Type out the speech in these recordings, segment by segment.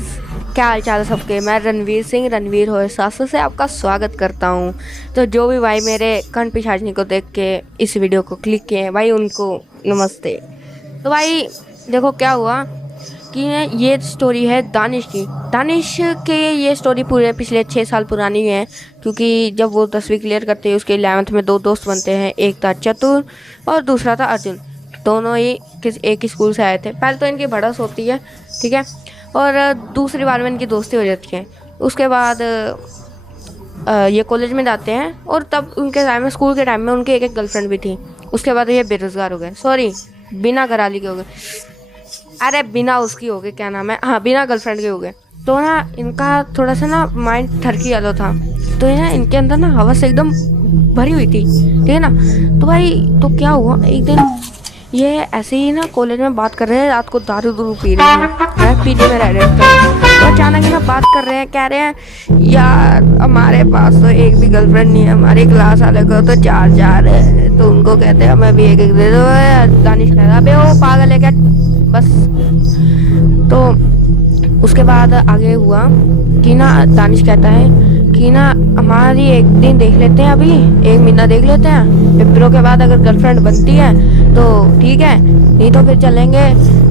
Guys, क्या हाल चाल है सबके। मैं रणवीर सिंह रणवीर हो सासू से आपका स्वागत करता हूँ। तो जो भी भाई मेरे कर्ण पिशाचनी को देख के इस वीडियो को क्लिक किए हैं भाई, उनको नमस्ते। तो भाई देखो क्या हुआ कि ये स्टोरी है दानिश की। दानिश के ये स्टोरी पूरे पिछले 6 साल पुरानी है, क्योंकि जब वो 10वीं क्लियर करते हैं उसके 11th में 2 दोस्त बनते हैं। एक था चतुर और दूसरा था अर्जुन। दोनों ही एक ही स्कूल से आए थे। पहले तो इनकी भड़स होती है, ठीक है, और दूसरी बार में इनकी दोस्ती हो जाती है। उसके बाद ये कॉलेज में जाते हैं और तब उनके टाइम में, स्कूल के टाइम में, उनकी एक गर्लफ्रेंड भी थी। उसके बाद ये बेरोजगार हो गए, सॉरी बिना घराली के हो गए, अरे बिना उसकी हो गए, क्या नाम है, हाँ बिना गर्लफ्रेंड के हो गए। तो ना इनका थोड़ा सा ना माइंड ठरकी वाला था, तो ये ना इनके अंदर ना हवस एकदम भरी हुई थी, ठीक है ना। तो भाई तो क्या हुआ, एक दिन ये ऐसे ही ना कॉलेज में बात कर रहे हैं, रात को दारू पी रहे हैं, पीने में रह रहे हैं। तो अचानक ना बात कर रहे हैं, कह रहे हैं यार हमारे पास तो एक भी गर्लफ्रेंड नहीं है, हमारी क्लास वाले को तो 4 है। तो उनको कहते हैं हमें भी एक दे दो। दानिश कह रहा है वो पागल है क्या, बस। तो उसके बाद आगे हुआ कि ना दानिश कहता है कि ना हमारी एक दिन देख लेते हैं, अभी 1 महीना देख लेते हैं, पेपरों के बाद अगर गर्लफ्रेंड बनती है तो ठीक है, नहीं तो फिर चलेंगे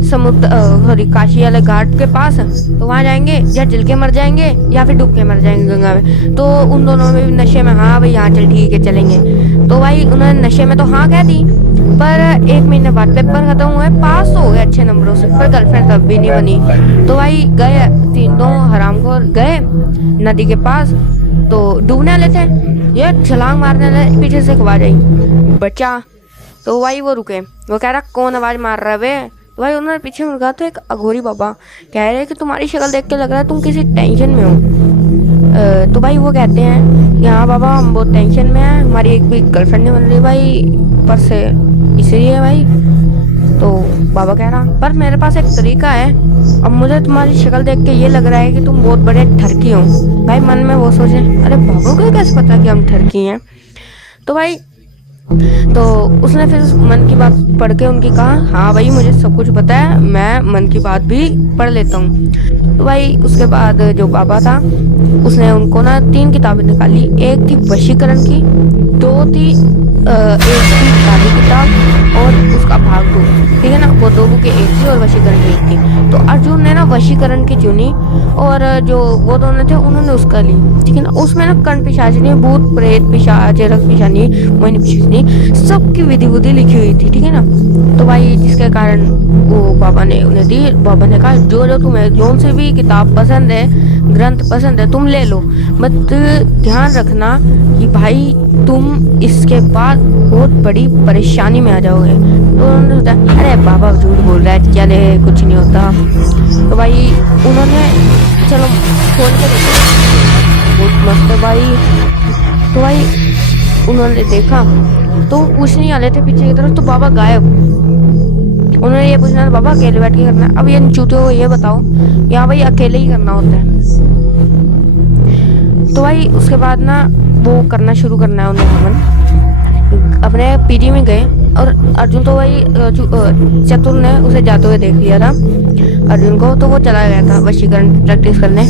समुद्र काशी वाले घाट के पास, तो वहाँ जाएंगे, या जल के मर जाएंगे या फिर डूब के मर जाएंगे गंगा में। तो उन दोनों में भी नशे में, हाँ भाई हाँ चल ठीक है चलेंगे। तो भाई उन्होंने नशे में तो हाँ कह दी, पर 1 महीने बाद पेपर खत्म हुए, पास तो हो गए अच्छे नंबरों से, पर गर्लफ्रेंड तब भी नहीं बनी। तो भाई गए तीनों हरामखोर, गए नदी के पास, तो डूबने वाले थे, ये छलांग मारने वाले, पीछे से एक आवाज आई बचा। तो भाई वो रुके, वो कह रहा कौन आवाज मार रहा है बे। तो भाई उन्होंने पीछे मुड़ा, तो एक अघोरी बाबा कह रहे कि तुम्हारी शक्ल देख के लग रहा है तुम किसी टेंशन में हो। तो भाई वो कहते हैं कि हाँ बाबा हम बहुत टेंशन में हैं, हमारी एक भी गर्लफ्रेंड नहीं बन रही भाई, पर से इसलिए भाई। तो बाबा कह रहा पर मेरे पास एक तरीका है, अब मुझे तुम्हारी शक्ल देख के ये लग रहा है कि तुम बहुत बड़े ठरकी हो। भाई मन में वो सोचे अरे बाबा को कैसे पता कि हम ठरकी हैं। तो भाई तो उसने फिर मन की बात पढ़ के उनकी कहा हाँ भाई मुझे सब कुछ पता है, मैं मन की बात भी पढ़ लेता हूँ। तो भाई उसके बाद जो बाबा था उसने उनको ना 3 किताबें निकाली, एक थी वशीकरण की, 2 थी एक थी काली किताब और उसका भाग 2, ठीक है ना, वो 2 बुकें एक थी और वशीकरण की एक थी। तो अर्जुन ने ना वशीकरण की चुनी और जो वो दोनों थे उन्होंने उसका ली, ठीक है ना। उसमें ना कर्ण पिशाचिनी, भूत प्रेत पिशाच रक्त पिशानी मोहिनी पिशाचिनी सबकी विधि बुद्धि लिखी हुई थी, ठीक है ना। तो भाई जिसके कारण वो बाबा ने उन्हें दी। बाबा ने कहा जो तुम्हें जोन से भी किताब पसंद है, ग्रंथ पसंद है, तुम ले लो, बट ध्यान रखना कि भाई तुम इसके बाद बहुत बड़ी परेशानी में आ जाओगे। तो उन्होंने सोचा अरे बाबा झूठ बोल रहा है, चले कुछ नहीं होता। तो भाई उन्होंने चलो खोल के देखा, बहुत मस्त है भाई। तो भाई उन्होंने देखा तो पूछने वाले थे पीछे की तरफ, तो बाबा गायब। उन्होंने ये पूछना बाबा अकेले बैठ के करना है, अब ये चूते को ये बताओ यहाँ भाई अकेले ही करना होता है। तो भाई उसके बाद ना वो करना शुरू करना है उन्हें, हमन अपने पीजी में गए और अर्जुन तो भाई चतुर ने उसे जाते हुए देख लिया था अर्जुन को, तो वो चला गया था वशीकरण की प्रैक्टिस करने,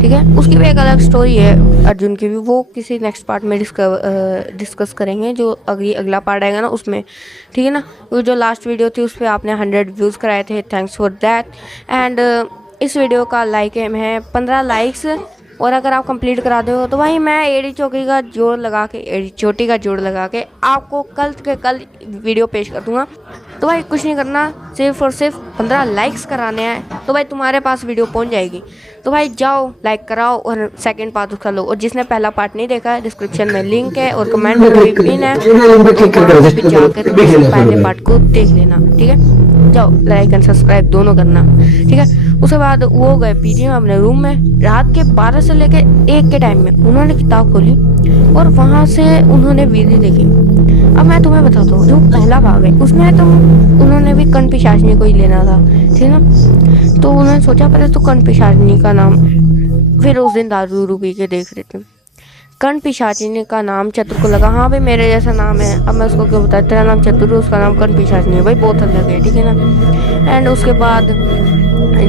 ठीक है। उसकी भी एक अलग स्टोरी है अर्जुन की भी, वो किसी नेक्स्ट पार्ट में डिस्कस करेंगे, जो अगला पार्ट आएगा ना उसमें, ठीक है ना। वो जो लास्ट वीडियो थी उस पर आपने 100 व्यूज़ कराए थे, थैंक्स फॉर दैट। एंड इस वीडियो का लाइक एम है 15 लाइक्स, और अगर आप कंप्लीट करा दो तो भाई मैं एड़ी चोटी का जोड़ लगा के आपको कल के कल वीडियो पेश कर दूंगा। तो भाई कुछ नहीं करना, सिर्फ और सिर्फ 15 लाइक्स कराने हैं, तो भाई तुम्हारे पास वीडियो पहुंच जाएगी। तो भाई जाओ लाइक कराओ और सेकंड पार्ट उसका लो, और जिसने पहला पार्ट नहीं देखा है डिस्क्रिप्शन में लिंक है और कमेंट में भी पिन है, तो जाकर पहले पार्ट को देख लेना, ठीक है। जाओ लाइक एंड सब्सक्राइब दोनों करना, ठीक है। उसके बाद वो गए पीजी में अपने रूम में, रात के 12 से लेकर 1 के टाइम में उन्होंने किताब खोली और वहाँ से उन्होंने विधि देखी। अब मैं तुम्हें बताता हूँ, जो पहला भाग है उसमें तो उन्होंने भी कर्ण पिशाचिनी को ही लेना था, ठीक है ना। तो उन्होंने सोचा पहले तो कर्ण पिशाचिनी का नाम, फिर उस दिन दारू पी के देख रहे थे, कर्ण पिशाचिनी का नाम चतुर को लगा, हाँ भाई मेरे जैसा नाम है। अब मैं उसको क्यों बताया, तेरा नाम चतुर है, उसका नाम कर्ण पिशाचिनी है, भाई बहुत अलग है, ठीक है ना। एंड उसके बाद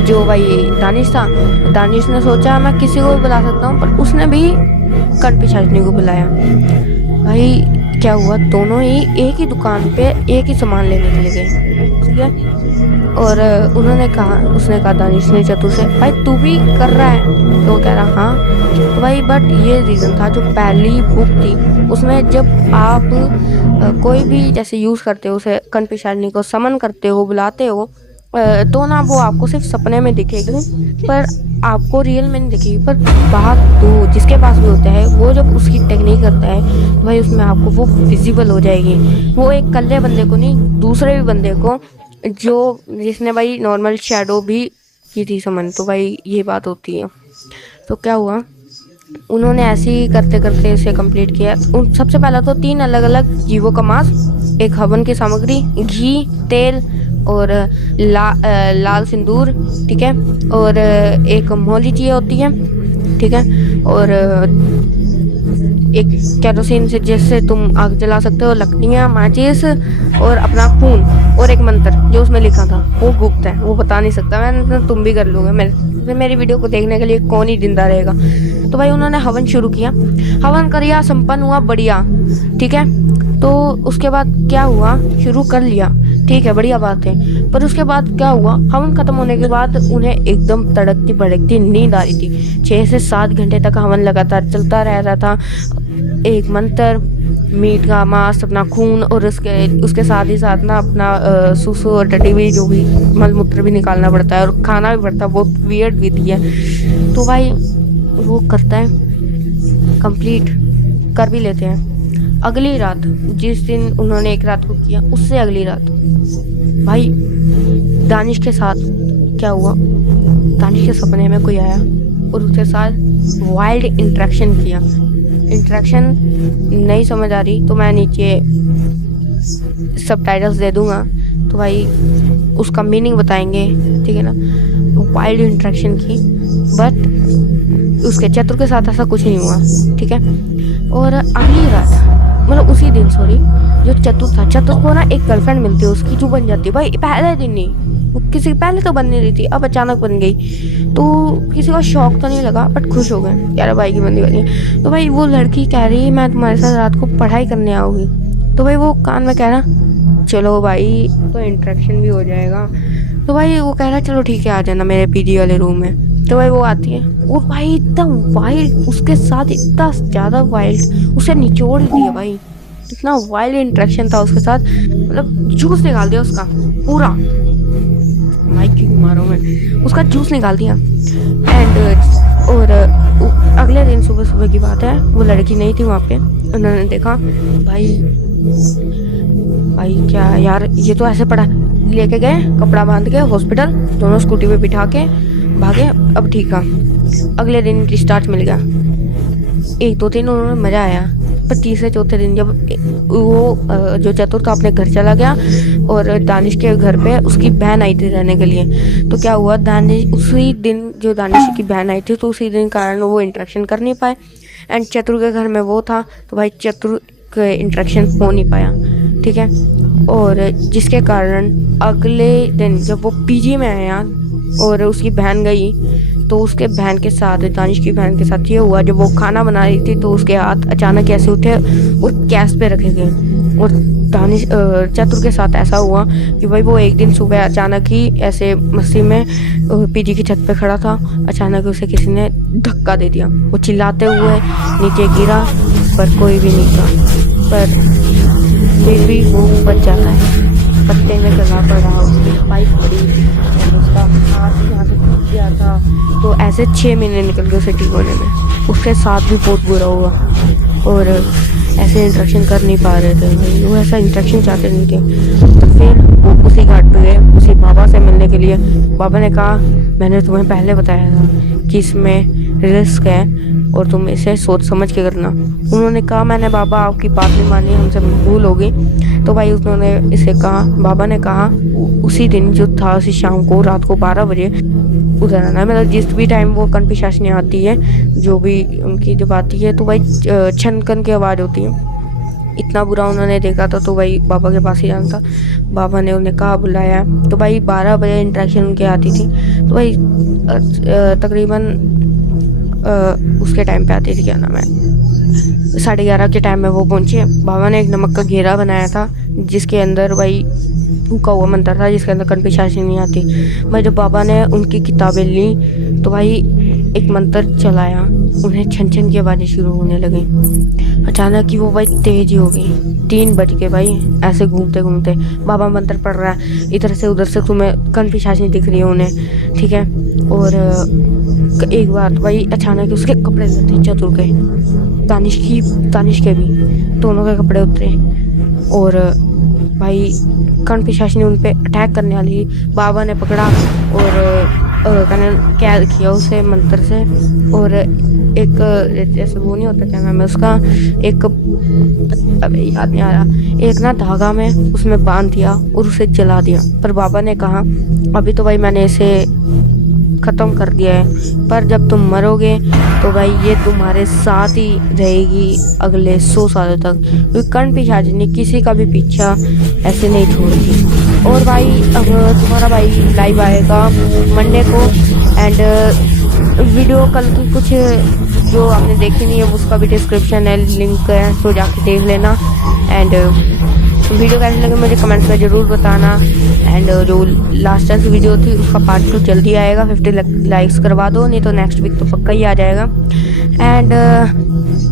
जो भाई दानिश था, दानिश ने सोचा मैं किसी को भी बुला सकता हूँ, पर उसने भी कण पिशाचनी को बुलाया। भाई क्या हुआ, दोनों ही एक ही दुकान पे एक ही सामान लेने के लिए गए, ठीक है। और उसने कहा दानिश ने चतुर से, भाई तू भी कर रहा है? तो वो कह रहा हाँ। तो भाई बट ये रीज़न था, जो पहली बुक थी उसमें जब आप कोई भी जैसे यूज़ करते हो, उसे कण पिशाचनी को समन करते हो, बुलाते हो, तो ना वो आपको सिर्फ सपने में दिखेगी, पर आपको रियल में नहीं दिखेगी। पर बात तो जिसके पास भी होता है, वो जब उसकी टेक्निक करता है तो भाई उसमें आपको वो विजिबल हो जाएगी। वो एक कल्ले बंदे को नहीं, दूसरे भी बंदे को, जो जिसने भाई नॉर्मल शैडो भी की थी समन। तो भाई ये बात होती है। तो क्या हुआ, उन्होंने ऐसे ही करते करते इसे कंप्लीट किया। सबसे पहला तो 3 अलग अलग जीवों का मांस, एक हवन की सामग्री, घी, तेल और लाल सिंदूर, ठीक है, और एक मोली चाहिए होती है, ठीक है, और एक केरोसिन से जैसे तुम आग जला सकते हो, लकड़ियाँ, माचिस और अपना खून, और एक मंत्र जो उसमें लिखा था वो गुप्त है, वो बता नहीं सकता मैं, तुम भी कर लोगे। मेरी वीडियो को देखने के लिए कौन ही जिंदा रहेगा। तो भाई उन्होंने हवन शुरू किया, हवन करिया, संपन्न हुआ बढ़िया, ठीक है। तो उसके बाद क्या हुआ, शुरू कर लिया, ठीक है, बढ़िया बात है। पर उसके बाद क्या हुआ, हवन खत्म होने के बाद उन्हें एकदम तड़कती भड़कती नींद आ रही थी। 6 से 7 घंटे तक हवन लगातार चलता रह रहा था। एक मंत्र, मीट का मांस, अपना खून, और उसके साथ ही साथ ना अपना सुसु और टट्टी भी, जो भी मल मूत्र भी निकालना पड़ता है, और खाना भी पड़ता है। बहुत वियर्ड विधि है। तो भाई वो करता है, कंप्लीट कर भी लेते हैं। अगली रात, जिस दिन उन्होंने एक रात को किया, उससे अगली रात भाई दानिश के साथ क्या हुआ, दानिश के सपने में कोई आया और उसके साथ वाइल्ड इंटरेक्शन किया। इंटरेक्शन नहीं समझ आ रही तो मैं नीचे सबटाइटल्स दे दूंगा, तो भाई उसका मीनिंग बताएंगे, ठीक है ना। वाइल्ड इंटरेक्शन की, बट उसके चतुर के साथ ऐसा कुछ नहीं हुआ, ठीक है। और अगली रात, मतलब उसी दिन, सॉरी, जो चतुर था, चतुर को ना एक गर्लफ्रेंड मिलती है उसकी, जो बन जाती है भाई पहले दिन नहीं, वो किसी पहले तो बन नहीं रही थी, अब अचानक बन गई। तो किसी का शौक तो नहीं लगा, बट खुश हो गए, यार भाई की बंदी बनी। तो भाई वो लड़की कह रही है मैं तुम्हारे साथ रात को पढ़ाई करने आऊँगी। तो भाई वो कान में कह रहा चलो भाई, तो इंटरेक्शन भी हो जाएगा। तो भाई वो कह रहा चलो ठीक है, आ जाना मेरे पीजी वाले रूम में। तो भाई वो आती है, वो भाई इतना वाइल्ड, उसके साथ इतना ज़्यादा वाइल्ड, उसे निचोड़ दिया भाई, इतना वाइल्ड इंटरेक्शन था उसके साथ, मतलब जूस निकाल दिया उसका पूरा, भाई क्यों मारो मैं, उसका जूस निकाल दिया। एंड और अगले दिन सुबह सुबह की बात है, वो लड़की नहीं थी वहाँ पे। उन्होंने देखा भाई क्या यार, ये तो ऐसे पड़ा, लेके गए कपड़ा बांध के हॉस्पिटल, दोनों स्कूटी पे बिठा के भागे। अब ठीक है, अगले दिन डिस्चार्ज मिल गया। 1-2 दिन उन्होंने मज़ा आया, पर तीसरे चौथे दिन जब वो जो चतुर था अपने घर चला गया, और दानिश के घर पे उसकी बहन आई थी रहने के लिए। तो क्या हुआ, दानिश उसी दिन जो दानिश की बहन आई थी, तो उसी दिन कारण वो इंटरेक्शन कर नहीं पाए। एंड चतुर के घर में वो था, तो भाई चतुर का इंटरेक्शन हो नहीं पाया, ठीक है। और जिसके कारण अगले दिन जब वो पीजी में आया और उसकी बहन गई, तो उसके बहन के साथ, दानिश की बहन के साथ ये हुआ, जब वो खाना बना रही थी तो उसके हाथ अचानक ऐसे उठे और गैस पे रखे गए। और दानिश चतुर के साथ ऐसा हुआ कि भाई वो एक दिन सुबह अचानक ही ऐसे मस्ती में पीजी की छत पे खड़ा था, अचानक उसे किसी ने धक्का दे दिया। वो चिल्लाते हुए नीचे गिरा, पर कोई भी नहीं था, पर फिर भी वो बच जाता है। पत्ते में गला पड़ा, उसकी पाइप पड़ी और उसका हाथ यहाँ से टूट गया था। तो ऐसे 6 महीने निकल गए उसे ठीक होने में। उसके साथ भी बहुत बुरा हुआ, और ऐसे इंटरेक्शन कर नहीं पा रहे थे, वो ऐसा इंटरेक्शन चाहते नहीं थे। तो फिर वो उसी घाट पे गए उसी बाबा से मिलने के लिए। बाबा ने कहा मैंने तुम्हें पहले बताया था कि इसमें रिस्क है और तुम इसे सोच समझ के करना। उन्होंने कहा मैंने बाबा आपकी बात नहीं मानी, हमसे भूल हो गई। तो भाई उन्होंने इसे कहा, बाबा ने कहा उसी दिन जो था, उसी शाम को रात को 12 बजे उधर आना, मतलब जिस भी टाइम वो कण पिशाचनी आती है, जो भी उनकी जब आती है, तो भाई छनकन की आवाज़ होती है। इतना बुरा उन्होंने देखा था, तो भाई बाबा के पास ही जाना था। बाबा ने उन्हें कहा, बुलाया, तो भाई 12 बजे इंटरेक्शन उनके आती थी। तो भाई तकरीबन उसके टाइम पे आती थी, क्या नाम है, 11:30 के टाइम में वो पहुंचे। बाबा ने एक नमक का घेरा बनाया था जिसके अंदर भाई फूका हुआ मंत्र था, जिसके अंदर कण पिशाच नहीं आती। भाई जब बाबा ने उनकी किताबें ली तो भाई एक मंत्र चलाया, उन्हें छन छन की आवाज़ें शुरू होने लगी। अचानक ही वो भाई तेज ही हो गई। 3 बज के भाई ऐसे घूमते घूमते बाबा मंत्र पढ़ रहा है, इधर से उधर से तुम्हें कण पिशाच नहीं दिख रही है उन्हें, ठीक है। और एक बार भाई अचानक उसके कपड़े उतरे, चतुर के, दानिश के भी दोनों के कपड़े उतरे। और भाई कण पिशाच ने उन पे अटैक करने वाली, बाबा ने पकड़ा और कैद किया उसे मंत्र से। और एक जैसे वो नहीं होता, क्या नाम है उसका, एक, अबे याद नहीं आ रहा, एक ना धागा में उसमें बांध दिया और उसे जला दिया। पर बाबा ने कहा अभी तो भाई मैंने इसे ख़त्म कर दिया है, पर जब तुम मरोगे तो भाई ये तुम्हारे साथ ही रहेगी अगले 100 सालों तक, क्योंकि कण पिशाचिनी किसी का भी पीछा ऐसे नहीं छोड़ती। और भाई अब तुम्हारा भाई लाइव आएगा मंडे को, एंड वीडियो कल की कुछ जो आपने देखी नहीं है उसका भी डिस्क्रिप्शन है, लिंक है, तो जाके देख लेना। एंड वीडियो कैसे लगे मुझे कमेंट्स में ज़रूर बताना। एंड जो लास्ट टाइम वीडियो थी उसका पार्ट 2 जल्दी आएगा, 50 लाइक्स करवा दो, नहीं तो नेक्स्ट वीक तो पक्का ही आ जाएगा। एंड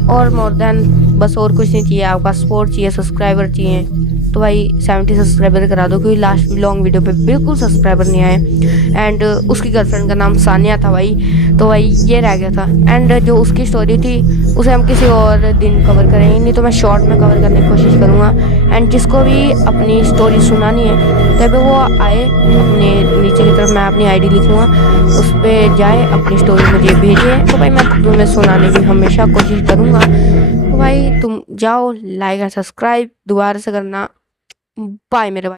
और मोर देन बस और कुछ नहीं चाहिए, आपका सपोर्ट चाहिए, सब्सक्राइबर चाहिए, तो भाई 70 सब्सक्राइबर करा दो, क्योंकि लास्ट लॉन्ग वीडियो पे बिल्कुल सब्सक्राइबर नहीं आए। एंड उसकी गर्लफ्रेंड का नाम सानिया था भाई, तो भाई ये रह गया था। एंड जो उसकी स्टोरी थी उसे हम किसी और दिन कवर करेंगे, नहीं तो मैं शॉर्ट में कवर करने की कोशिश करूँगा। एंड जिसको भी अपनी स्टोरी सुनानी है तब वो आए, अपने नीचे की तरफ मैं अपनी आईडी लिखूँगा, उस पर जाए, अपनी स्टोरी मुझे भेजिए, तो भाई मैं तुम्हें सुनाने की हमेशा कोशिश करूँगा। तो भाई तुम जाओ, लाइक और सब्सक्राइब दोबारा से करना। बाय मेरे भाई।